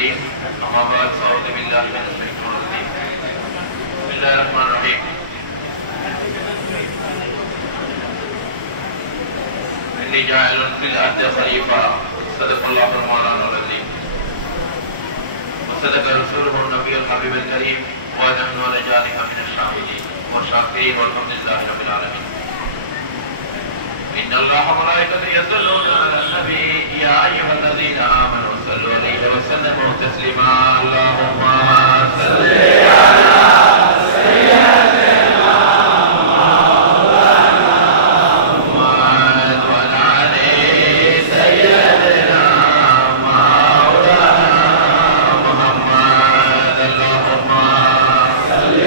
العليم أما بعد فأعوذ بالله من الشيطان الرجيم بسم الله الرحمن الرحيم إني جاعل في الأرض خليفة صدق الله المولانا العظيم وصدق رسوله النبي الحبيب الكريم ونحن على ذلك من الشاهدين والشاكرين والحمد لله رب العالمين إن الله وملائكته يصلون على النبي يا أيها الذين آمنوا صلوا عليه وسلموا تسليما اللهم صل على سيدنا محمد وعلى آل سيدنا مولانا محمد اللهم صل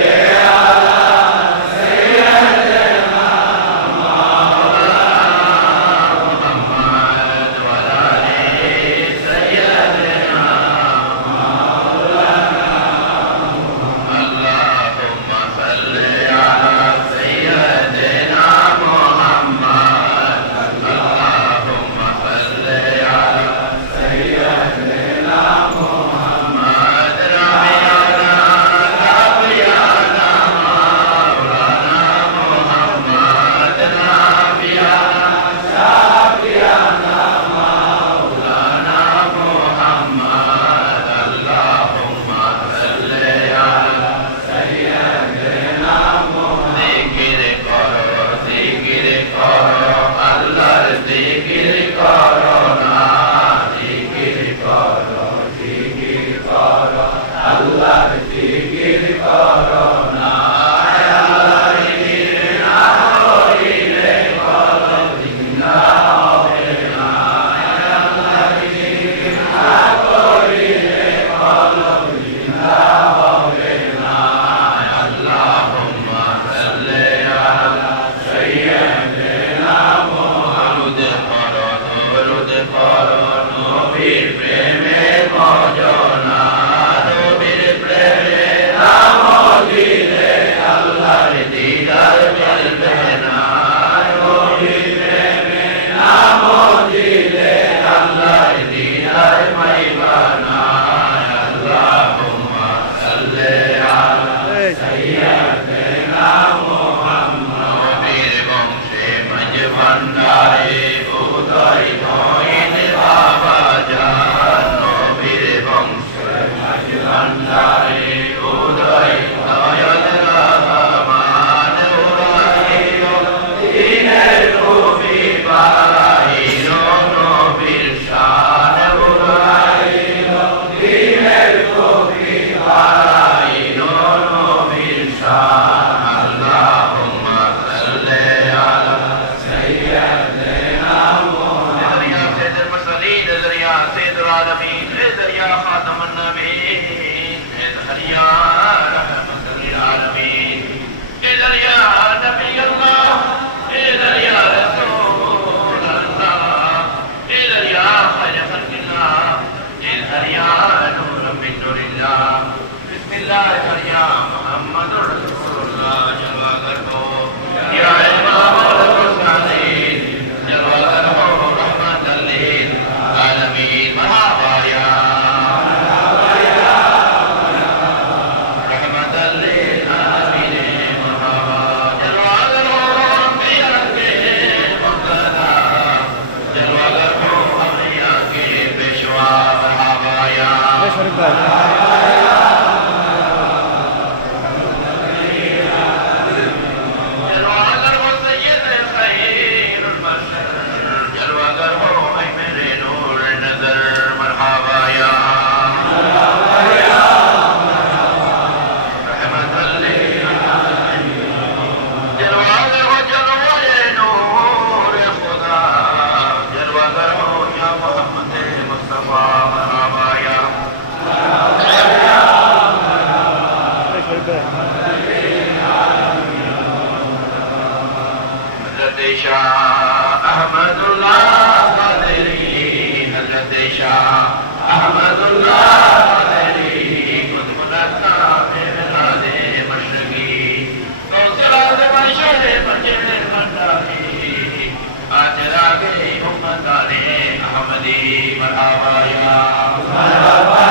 مرحبا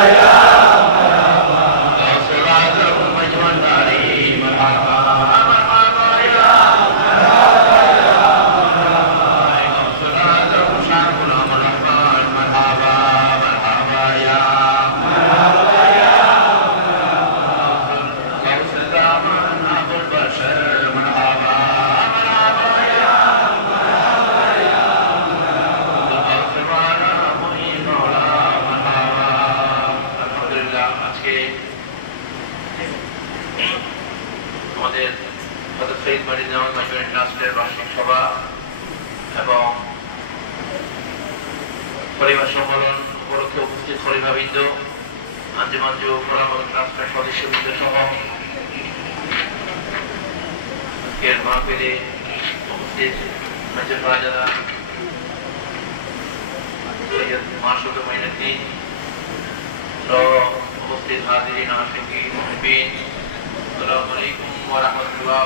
يا পরিবার সম্মেলন উপলক্ষে উপস্থিত খলিফাবৃন্দ, আঞ্জুমান যুব ফোরাম ট্রাস্টের সদস্যবৃন্দ সহ আজকের মাহফিলে উপস্থিত মেজর রাজারা, সৈয়দ মাসুদ মাইনুদ্দিন সহ উপস্থিত হাজিরিন আশিকি মুহিবিন, আসসালামু আলাইকুম ওয়া রাহমাতুল্লাহি ওয়া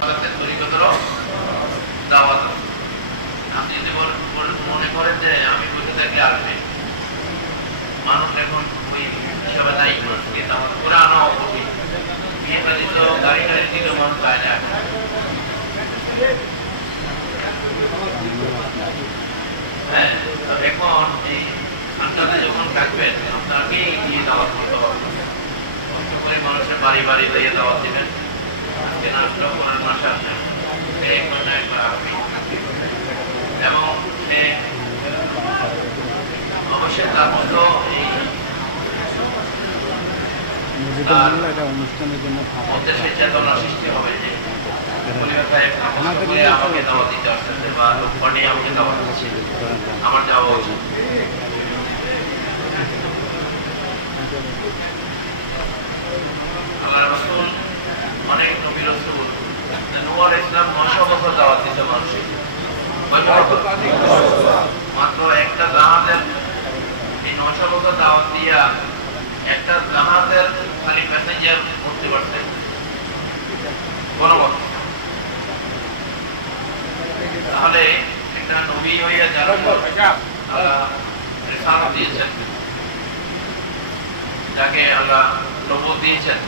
বারাকাতুহু। দাওয়াত আপনি যদি মনে করেন যে আমি কোথা থেকে আসবে, মানুষ এখন ওই হিসাবে নাই করছে, আমার পুরানো বিয়ে বাড়ি তো গাড়ি টাড়ি দিকে মানুষ যায় না। হ্যাঁ, এখন এই আপনারা যখন থাকবেন আপনাকে দিয়ে দাওয়াত করতে হবে, কষ্ট করে মানুষের বাড়ি বাড়ি দিয়ে দাওয়াত দিবেন। আজকে নাচটা করার মাসে আসেন এবং অবশ্যই তার মতো অনুষ্ঠানের জন্য উদ্দেশ্যে চেতনা সৃষ্টি হবে যে আমাকে দাওয়াত দিতে আসতেছে বা লোকটি আমাকে দাওয়াত দিচ্ছে, আমার যাওয়া উচিত। আমার রাসূল অনেক নবী রাসূল নূহ আলাইহিস সালাম 900 বছর দাওয়াত দিতে মানুষকে, মাত্র একটা জাহাজের এই 900 বছর দাওয়াত দিয়া একটা জাহাজের খালি প্যাসেঞ্জার ভর্তি করছে গণবত। তাহলে একটা নবী হইয়া যারা রিসালাত দিয়েছেন, যাকে আল্লাহ নবুয়ত দিয়েছেন,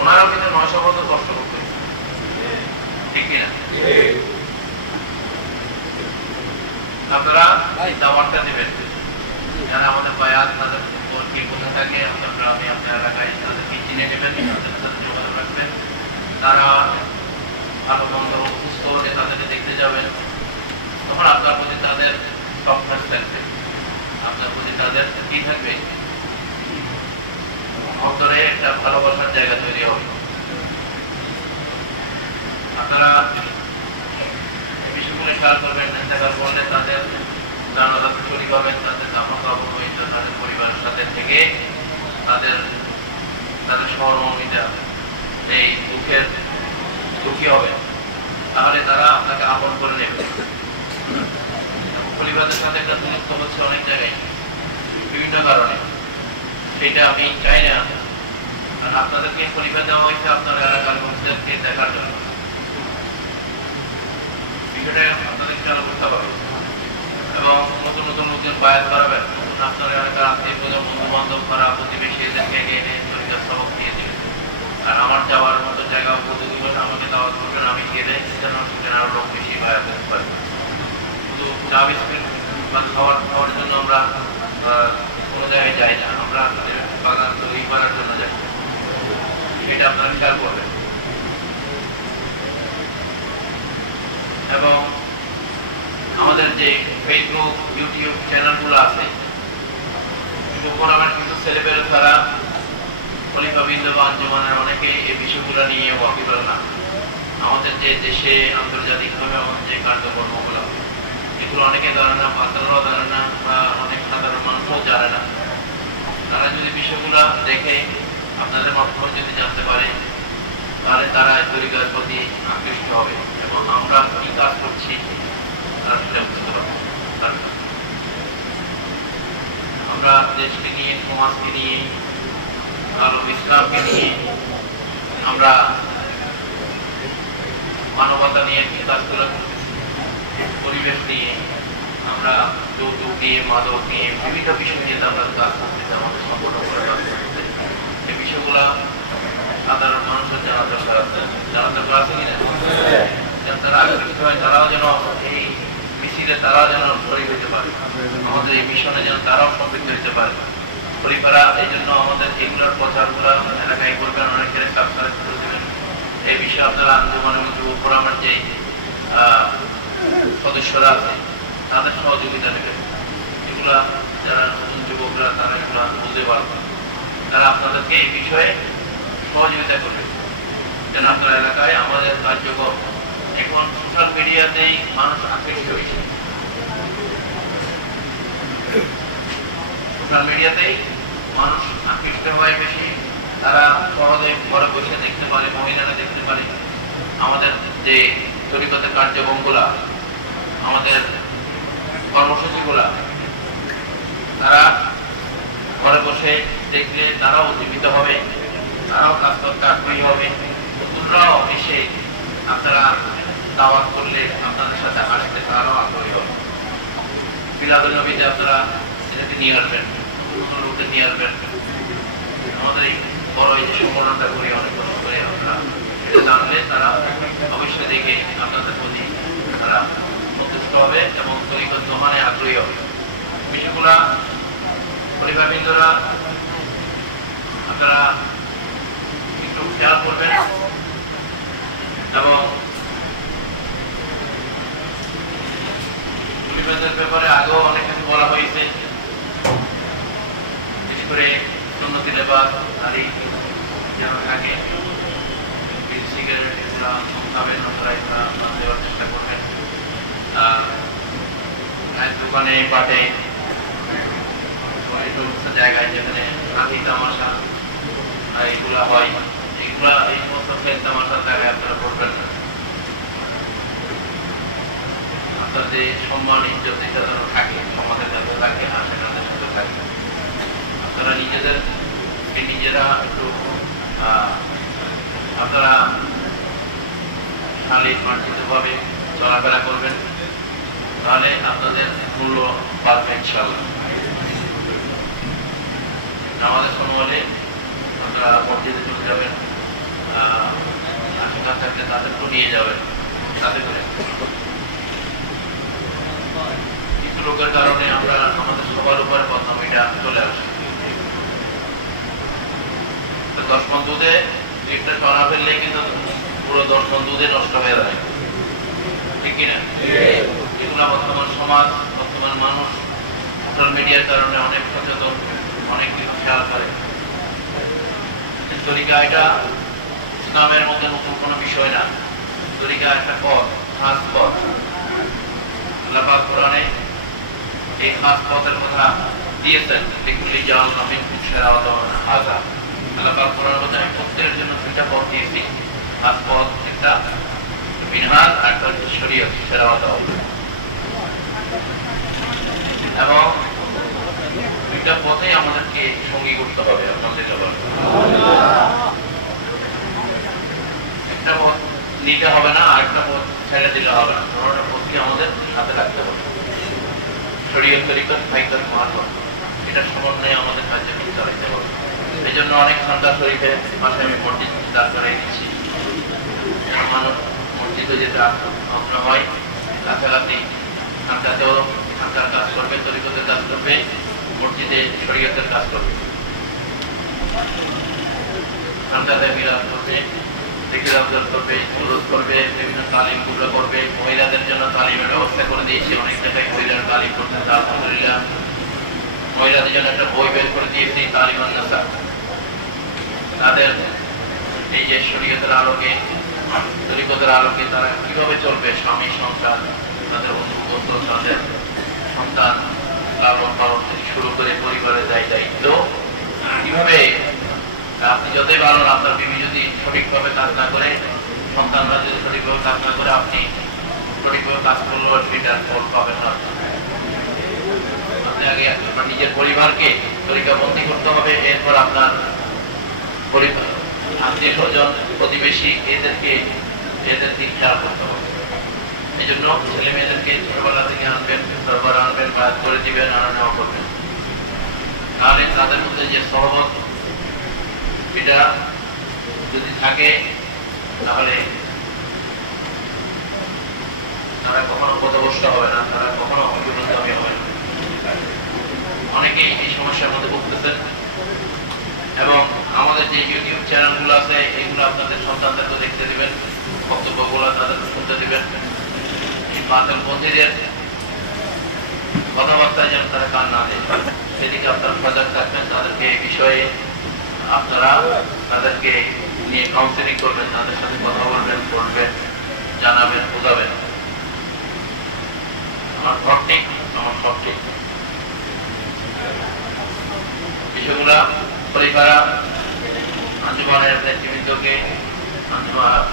ওনারাও কিন্তু 900 বছর কষ্ট করতে, ঠিক কিনা? আপনারা দাওয়াতটা দিবেন, যারা আমাদের বায়াত তাদের কে কোথা থাকে আপনার গ্রামে আপনার এলাকায় তাদেরকে চিনে নেবেন, তাদের সাথে যোগাযোগ রাখবেন। তারা ভালো মন্দ সুস্থ হলে তাদেরকে দেখতে যাবেন, তখন আপনার প্রতি তাদের সফটনেস থাকবে, আপনার প্রতি তাদের কি থাকবে, অন্তরে একটা ভালোবাসার জায়গা তৈরি হবে। আপনারা এই বিষয়গুলো খেয়াল করবেন, দেখার পরে তাদের জানাজাতে শরীক হবেন, তাদের কাপড় হয়েছে, তাদের পরিবারের সাথে থেকে তাদের সহমর্মিতা এই দুঃখের সুখী হবে, তাহলে তারা আপনাকে আপন করে নেবে। পরিবারের সাথে একটা দূরত্ব হচ্ছে অনেক জায়গায় বিভিন্ন কারণে, সেটা আমি চাই না। আর আপনাদেরকে পরিবার দেওয়া হয়েছে আপনার এলাকার মানুষদেরকে দেখার জন্য, বিষয়টা আপনাদের খেয়াল করতে হবে। এবং নতুন নতুন লোকজন বায়াত করাবেন, নতুন আপনার এলাকার আত্মীয় স্বজন বন্ধু বান্ধব করা প্রতিবেশী এদেরকে এনে তরিকার সবক দিয়ে দেবেন। আর আমার যাওয়ার মতো জায়গা প্রতিদিন আমাকে দাওয়াত করবেন, আমি গেলে যেন সেখানে আরো লোক বেশি বায়াত করতে পারি। শুধু চা বিস্কুট বা খাওয়ার জন্য আমরা কোনো জায়গায় যাই না, আমরা বাগান তৈরি করার জন্য যাই, এটা আপনারা খেয়াল করবেন। এবং আমাদের যে ফেসবুক ইউটিউব চ্যানেলগুলো আছে, আমার কিন্তু ছেলেপেলে তারা খলিফাবৃন্দ বা আঞ্জুমানের অনেকে এই বিষয়গুলো নিয়ে ওয়াকিবহাল না। আমাদের যে দেশে আন্তর্জাতিকভাবে আমাদের যে কার্যকর্মগুলো, এগুলো অনেকে জানে না, পাতারাও জানে না, বা অনেক সাধারণ মানুষও জানে না। তারা যদি বিষয়গুলো দেখে আপনাদের মাধ্যমে যদি জানতে পারে, তাহলে তারা তরিকার প্রতি আকৃষ্ট হবে এবং আমরা কি কাজ করছি তারা সেটা বুঝতে পারবে। আমরা দেশকে নিয়ে, সমাজকে নিয়ে, আলো ইসলামকে নিয়ে, আমরা মানবতা নিয়ে কি কাজগুলো করতেছি, পরিবেশ নিয়ে, আমরা যৌতুক নিয়ে, মাদক নিয়ে, বিভিন্ন বিষয় নিয়ে আমরা কাজ করতেছি, আমাদের সংগঠন করে কাজ করতেছি। এই বিষয়গুলা সাধারণ মানুষের জানা দরকার আছে, জানা দরকার আছে কিনা, যারা আকৃষ্ট হয় তারাও যেন এই মিছিলে তারাও যেন শরীক হইতে পারে, আমাদের এই মিশনে যেন তারাও সম্পৃক্ত হইতে পারে। পরিবারা এই জন্য আমাদের এগুলোর প্রচারগুলো এলাকায় করবেন, অনেকের সাবস্ক্রাইব করে দেবেন। এই বিষয়ে আপনারা আঞ্জুমান এবং যুব ফোরামের যে সদস্যরা আছে তাদের সহযোগিতা নেবেন। এগুলা যারা নতুন যুবকরা তারা এগুলা বুঝতে পারবে, তারা আপনাদেরকে এই বিষয়ে সহযোগিতা করবে, যেন আপনার এলাকায় আমাদের কার্যক্রম এখন সোশ্যাল মিডিয়াতেই মানুষ আকৃষ্ট হয়েছে, সোশ্যাল মিডিয়াতেই মানুষ আকৃষ্ট হয় বেশি। তারা সহজে ঘরে বসে দেখতে পারে, মহিলারা দেখতে পারে আমাদের যে তরিকতের কার্যক্রমগুলা, আমাদের কর্মসূচিগুলা, তারা ঘরে বসে দেখলে তারাও উজ্জীবিত হবে, তারাও কাজ করতে আগ্রহী হবে। নতুনরাও এসে আপনারা দাওয়াত করলে আপনাদের সাথে আসতে তারাও আগ্রহী হবে। মিলাদুন নবীতে আপনারা এটাকে নিয়ে আসবেন, নতুন লোককে নিয়ে আসবেন। আমাদের এই বড় এই যে সংগঠনটা করি অনেক বছর করে, আমরা এটা জানলে তারা অবশ্যই দেখে আপনাদের প্রতি তারা সন্তুষ্ট হবে এবং তরিকত গ্রহণে আগ্রহী হবে। বিষয়গুলা পরিবারবৃন্দরা আপনারা একটু খেয়াল করবেন এবং পরিবারদের ব্যাপারে আগেও অনেক কিছু বলা হয়েছে, বিশেষ করে সুন্নতি লেবাস নারী যেন থাকে, সিগারেট এগুলা খাবেন, আপনারা এগুলা বাদ দেওয়ার চেষ্টা করবেন। দোকানে পাটে জায়গায় যেখানে হাতি তামাশা এইগুলা হয়, এইগুলা এই সমস্ত খেল তামাশার জায়গায় আপনারা করবেন না। আপনার যে সম্মান ইজ্জত এটা যেন থাকে, সমাজের কাছে থাকে, আশেপাশের সাথে থাকে। আপনারা নিজেরা একটু আপনারা শালীন মার্জিত ভাবে চলাফেরা করবেন, তাহলে আপনাদের মূল্য পাবে ইনশাআল্লাহ। আমাদের সময় হলে আপনারা মসজিদে চলে যাবেন, আশঙ্কা থাকলে তাদেরকেও নিয়ে যাবেন সাথে করে। কিছু লোকের কারণে আমরা আমাদের সবার উপরে বদনামিটা চলে আসে। 10 মণ দুধে একটা সরা ফেললে কিন্তু পুরো 10 মণ দুধে নষ্ট হয়ে যায়, ঠিক কিনা? এগুলা বর্তমান সমাজ, বর্তমান মানুষ সোশ্যাল মিডিয়ার কারণে অনেক সচেতন, অনেক কিছু খেয়াল করে। তরিকা এটা ইসলামের মধ্যে নতুন কোনো বিষয় না, তরিকা একটা পথ, খাস পথ। আল্লাহ পাক কোরআনে এই খাস পথের কথা দিয়েছেন, লিকুল্লি জাআলনা মিনকুম শারাআতান ওয়া মিনহাজা। আল্লাহ পাক কোরআনের মধ্যে প্রত্যেকের জন্য দুইটা পথ দিয়েছি, খাস পথ একটা মিনহাজ, আর একটা শরীয়ত শারাআত। এবং দুইটা পথেই আমাদেরকে সঙ্গী করতে হবে। আলহামদুলিল্লাহ, একটা পথ নিতে হবে না, আরেকটা পথ ছেড়ে দিলে হবে না, দুটো পথকে আমাদের সাথে রাখতে হবে। শরীয়ত তরিকত ফাইকার মানব, এটা সমন্বয়ে আমাদের কার্যক্রম চালাতে হবে। এই জন্য অনেক খানকা শরীফের পাশে আমি মসজিদ দাঁড় করাই দিচ্ছি, মানুষ মসজিদে যেতে আগ্রহ হয়, কাছাকাছি খানকাতেও খানকার কাজ করবে, তরিকতের কাজ করবে, মসজিদে শরীয়তের কাজ করবে, খানকাতে মিলাদ করবে, জিকির আফজাল করবে, সুরত করবে, বিভিন্ন তালিমগুলো করবে। মহিলাদের জন্য তালিমের ব্যবস্থা করে দিয়েছি, অনেক জায়গায় মহিলার তালিম করতেছে আলহামদুলিল্লাহ। মহিলাদের জন্য একটা বই বের করে দিয়েছি, তালিম আন-নিসা। তাদের এই যে শরীয়তের আলোকে, তরিকতের আলোকে তারা কিভাবে চলবে, স্বামী সংসার, তাদের বন্ধু, তাদের সন্তান লালন পালন থেকে শুরু করে পরিবারের দায়িত্ব কিভাবে। আপনি যতই ভালো, আপনার বিবি যদি সঠিকভাবে কাজ না করে, সন্তানরা যদি সঠিকভাবে কাজ না করে, আপনি সঠিকভাবে কাজ করলেও সেটার ফল পাবেন না। আপনি আগে আপনার নিজের পরিবারকে তরিকাবন্দী করতে হবে, এরপর আপনার পরিবার, আত্মীয় স্বজন, প্রতিবেশী, এদেরকে খেয়াল করতে হবে। এই জন্য ছেলে মেয়েদেরকে ছোটবেলা থেকে আনবেন, দরবার আনবেন, বায়াত করে দিবেন, আনা নেওয়া করবেন। তাহলে তাদের মধ্যে যে সহবত এটা যদি থাকে, তাহলে তারা কখনো পথভ্রষ্ট হবে না, তারা কখনো অগ্রগামী হবে না। অনেকেই এই সমস্যার মধ্যে ভুগতেছেন এবং আমাদের যে ইউটিউব চ্যানেলগুলো আছে এগুলো আপনাদের সন্তানদেরকে দেখতে দিবেন, বক্তব্যগুলো তাদেরকে শুনতে দিবেন। এই বাতিল পন্থীদের কথাবার্তায় যেন তারা কান না দেয়, সেদিকে আপনারা সজাগ থাকবেন। তাদেরকে এই বিষয়ে আপনারা তাদেরকে নিয়ে কাউন্সিলিং করবেন, তাদের সাথে কথা বলবেন, জানাবেন, বোঝাবেন। আমার ঘর ঠিক, আমার সব ঠিক, বিষয়গুলা পরিবার আঞ্জুমানের নেতৃবৃন্দকে,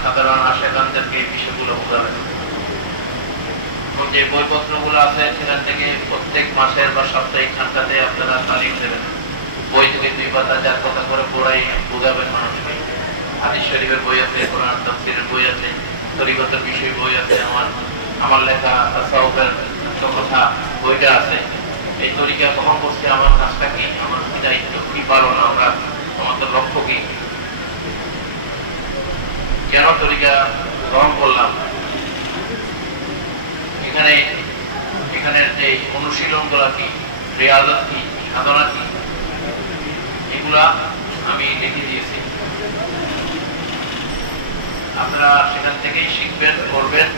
সাধারণ আশেখানদেরকে এই বিষয়গুলো বোঝাবেন। এবং যে বইপত্রগুলো আছে সেখান থেকে প্রত্যেক মাসের বা সাপ্তাহিক খানটাতে আপনারা তালিম দেবেন। বই থেকে 2 পাতা 4 পাতা করে পড়াই বোঝাবেন মানুষকে। হাদিস শরীফের বই আছে, কোরআন তাফসীরের বই আছে, তরিকতের বিষয় বই আছে, আমার লেখা তাসাউফের কথা বইটা আছে। এই তরিকা কখন করছে, আমার কাজটা কি, আমার কি দায়িত্ব, কি পালন, আমরা আমাদের লক্ষ্য কি, কেন তরিকা গ্রহণ করলাম, এখানের যে অনুশীলন গুলা কি, রিয়াজত কি, সাধনা কি, এগুলা আমি লিখে দিয়েছি। আপনারা সেখান থেকেই শিখবেন, করবেন,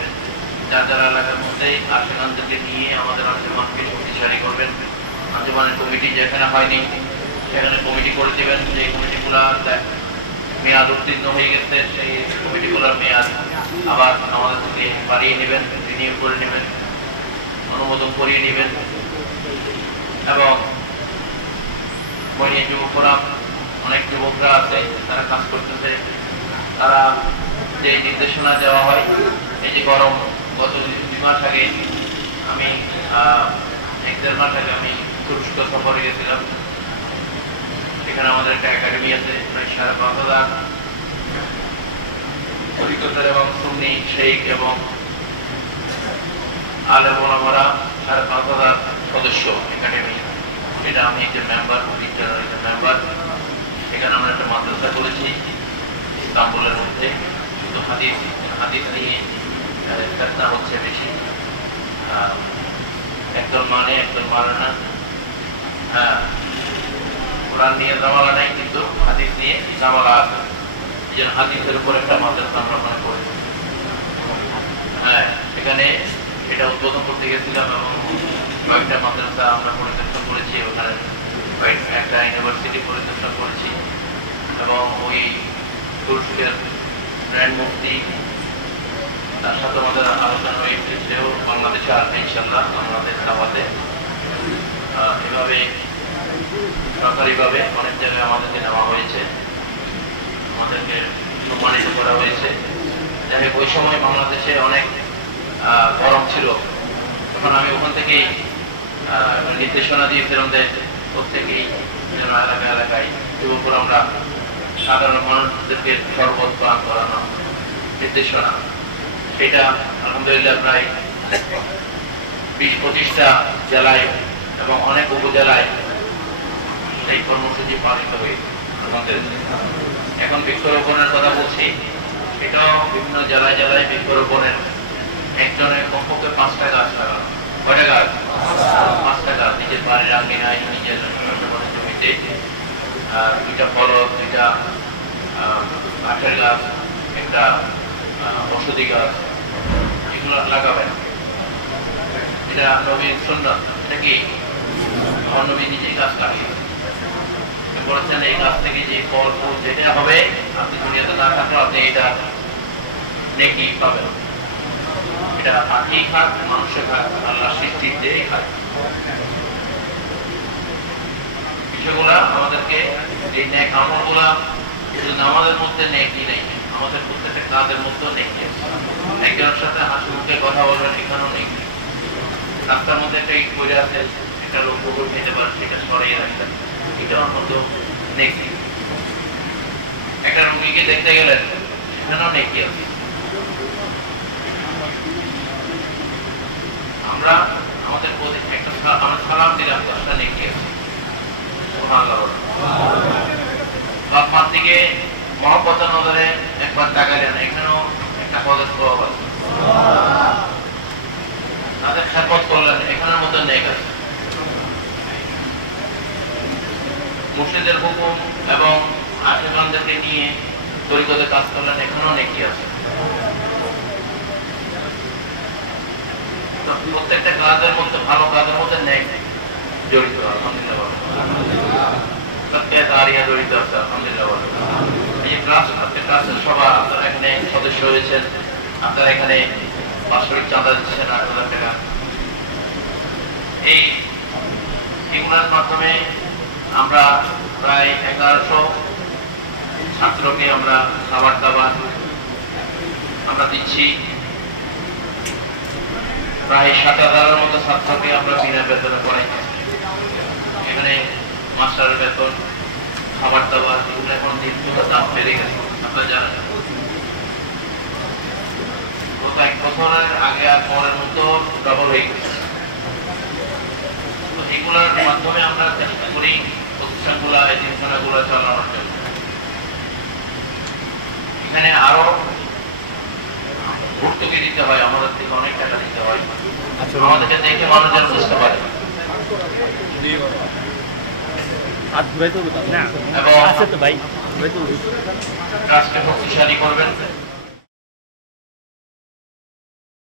যার যার এলাকার মধ্যে আর সেখান থেকে নিয়ে আমাদের আঞ্জুমানকে শক্তিশালী করবেন। আঞ্জুমানের কমিটি যেখানে হয়নি সেখানে কমিটি করে দেবেন। যে কমিটিগুলা মেয়াদ উত্তীর্ণ হয়ে গেছে সেই কমিটিগুলোর মেয়াদ আবার আমাদের থেকে বাড়িয়ে নেবেন, রিনিউ করে নেবেন, অনুমোদন করিয়ে নেবেন। এবং বইয়ে যুব ফোরাম অনেক যুবকরা আছে, তারা কাজ করতেছে। তারা যে নির্দেশনা দেওয়া হয়, এই যে গরম, গত 2 মাস আগে আমি 1-1.5 মাস আগে আমি তুরস্ক সফরে গেছিলাম। এখানে আমাদের একটা একাডেমি আছে, প্রায় 5,500 তরিকতের এবং সুন্নি শেখ এবং আলেম ওলামারা, 5,500 সদস্য একাডেমি। এটা আমি একটা মেম্বার, এখানে আমরা একটা মাদ্রাসা করেছি ইস্তাম্বুলের মধ্যে। শুধু হাদিস নিয়ে চেষ্টা হচ্ছে বেশি, একদল মানে একদল মানে না। হ্যাঁ, কোরআন নিয়ে জামালা নাই, কিন্তু হাদিস নিয়ে জামালা আছে। এই জন্য হাদিসের উপর একটা মাদ্রাসা আমরা মনে করি। হ্যাঁ, এখানে এটা উদ্বোধন করতে গেছিলাম এবং কয়েকটা মাদ্রাসা আমরা পরিদর্শন করেছি, ওখানে একটা ইউনিভার্সিটি পরিদর্শন করেছি। এবং ওই তুরস্কের গ্র্যান্ড মুফতি, তার সাথে আমাদের আলোচনা হয়েছে, সেও বাংলাদেশে আসবে ইনশাল্লাহ আমাদের দাওয়াতে। এভাবে সরকারিভাবে অনেক জায়গায় আমাদেরকে নেওয়া হয়েছে, আমাদেরকে সম্মানিত করা হয়েছে। যাই হোক, ওই সময় বাংলাদেশে অনেক গরম ছিল, তখন আমি ওখান থেকেই নির্দেশনা দিয়েছিলাম যে প্রত্যেকেই যেন এলাকায় এলাকায় যুবকরা আমরা সাধারণ মানুষদেরকে শরবত পান করানো নির্দেশনা। সেটা আলহামদুলিল্লাহ প্রায় 20-25টা জেলায় এবং অনেক উপজেলায় সেই কর্মসূচি পালিত হয়েছে। এখন বৃক্ষরোপণের কথা বলছি, সেটাও বিভিন্ন জেলায় জেলায় বৃক্ষরোপণের একজনের কমপক্ষে 5টা গাছ লাগানো। কয়টা গাছ? 5টা গাছ নিজের বাড়ির আঙিনায়, নিজের জমিতে। 2টা ফল, 2টা কাঠের গাছ, একটা ঔষধি গাছ, এগুলো লাগাবেন। এটা নবীর সুন্নাত। এটা কি? আমার নবী নিজেই গাছ লাগিয়ে বলেছেন, এই গাছ থেকে যে ফল ফুল যেটা হবে, আপনি দুনিয়াতে না থাকলেও আপনি এটা নেকি পাবেন। এটা পাখি খাক, মানুষের খাক, আল্লাহ সৃষ্টির যে খাক। বিষয়গুলা আমাদেরকে এই নেক আমলগুলা শুধু আমাদের মধ্যে নেকি নেই, আমাদের প্রত্যেকটা কাজের মধ্যেও নেকি আছে। একজনের সাথে হাসি মুখে কথা বলবেন, এখানেও নেকি। রাস্তার মধ্যে একটা ইট পড়ে আছে, একটা লোক কুকুর খেতে পারে, সেটা সরিয়ে রাখবেন, এটার মধ্যে নেকি। একটা রুগীকে দেখতে গেলেন, সেখানেও নেকি আছে। আমরা আমাদের একটা আমরা সালাম দিলাম, দশটা নেকি আছে। বাপ মার দিকে মহব্বতের নজরে একবার তাকাইলেন, এখানেও একটা পদের প্রভাব আছে। তাদের খেদমত করলেন, এখানের মধ্যে নেক আছে। মুর্শিদের হুকুম এবং আশেখানদেরকে নিয়ে তরিকতে কাজ করলেন, এখানেও নেকি আছে। প্রত্যেকটা কাজের মধ্যে, ভালো কাজের মধ্যে নেক জড়িত। আলহামদুলিল্লাহ, জড়িত আছে। আলহামদুলিল্লাহ। এই ক্লাসের সভা, আপনারা এখানে সদস্য হয়েছেন, আপনারা এখানে বাৎসরিক চাঁদা দিচ্ছেন 8,000 টাকা। এগুলোর মাধ্যমে আমরা প্রায় 1100 ছাত্রকে আমরা খাবার দাবার আমরা দিচ্ছি। প্রায় 7,000-এর মতো ছাত্রকে আমরা বিনা বেতনে পড়াইছি। এখানে মাস্টারের বেতন, খাবার দাবার এগুলো এখন দিনগুলো দাম বেড়ে গেছে, আপনারা জানেন। গত 1 বছরের আগে আর পরের মতো ডবল হয়ে গেছে। তো এগুলোর মাধ্যমে আমরা চেষ্টা করি প্রতিষ্ঠানগুলো, এতিমখানাগুলো চালানোর জন্য। এখানে আরো ভর্তুকি দিতে হয়, আমাদের থেকে অনেক টাকা দিতে হয়, আমাদেরকে দেখে মানুষ যেন বুঝতে পারে। এবং ট্রাস্টকে শক্তিশালী করবেন।